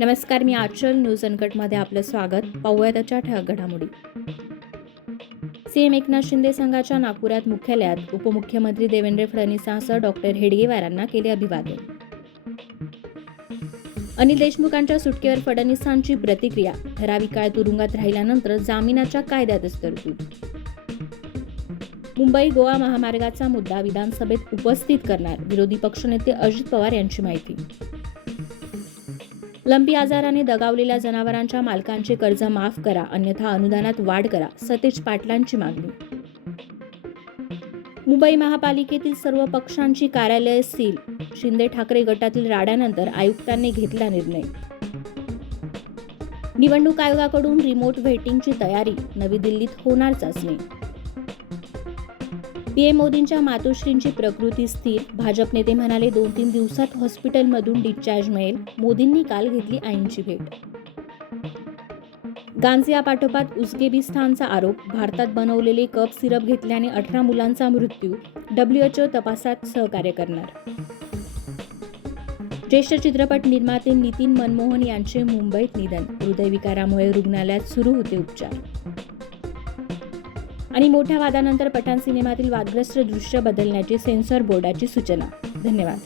नमस्कार, मी आचल न्यूज अनकटमध्ये आपलं स्वागत. पाहूया त्याच्या ठळक घडामोडी. सीएम एकनाथ शिंदे संघाच्या नागपुरात मुख्यालयात उपमुख्यमंत्री देवेंद्र फडणवीसांसह डॉक्टर हेडगेवारांना केले अभिवादन. अनिल देशमुखांच्या सुटकेवर फडणवीसांची प्रतिक्रिया. ठराविक काळ तुरुंगात राहिल्यानंतर जामिनाच्या कायद्यातच तरतूद. मुंबई गोवा महामार्गाचा मुद्दा विधानसभेत उपस्थित करणार विरोधी पक्षनेते अजित पवार यांची माहिती. लंपी आजाराने दगावलेल्या जनावरांच्या मालकांचे कर्ज माफ करा, अन्यथा अनुदानात वाढ करा, सतेज पाटलांची मागणी. मुंबई महापालिकेतील सर्व पक्षांची कार्यालये सील. शिंदे ठाकरे गटातील राड्यानंतर आयुक्तांनी घेतला निर्णय. निवडणूक आयोगाकडून रिमोट व्होटिंगची तयारी. नवी दिल्लीत होणार चाचणी. पीएम मोदींच्या मातोश्रींची प्रकृती स्थिर. भाजप नेते म्हणाले 2-3 दिवसात हॉस्पिटलमधून डिस्चार्ज मिळेल. मोदींनी काल घेतली आईंची भेट. गांझियापाठोपाठ उझबेकिस्तानचा आरोप. भारतात बनवलेले कफ सिरप घेतल्याने 18 मुलांचा मृत्यू. WHO तपासात सहकार्य करणार. ज्येष्ठ चित्रपट निर्माते नितीन मनमोहन यांचे मुंबईत निधन. हृदयविकारामुळे रुग्णालयात सुरू होते उपचार. आणि मोठ्या वादानंतर पठाण सिनेमातील वादग्रस्त दृश्य बदलण्याची सेन्सॉर बोर्डाची सूचना. धन्यवाद.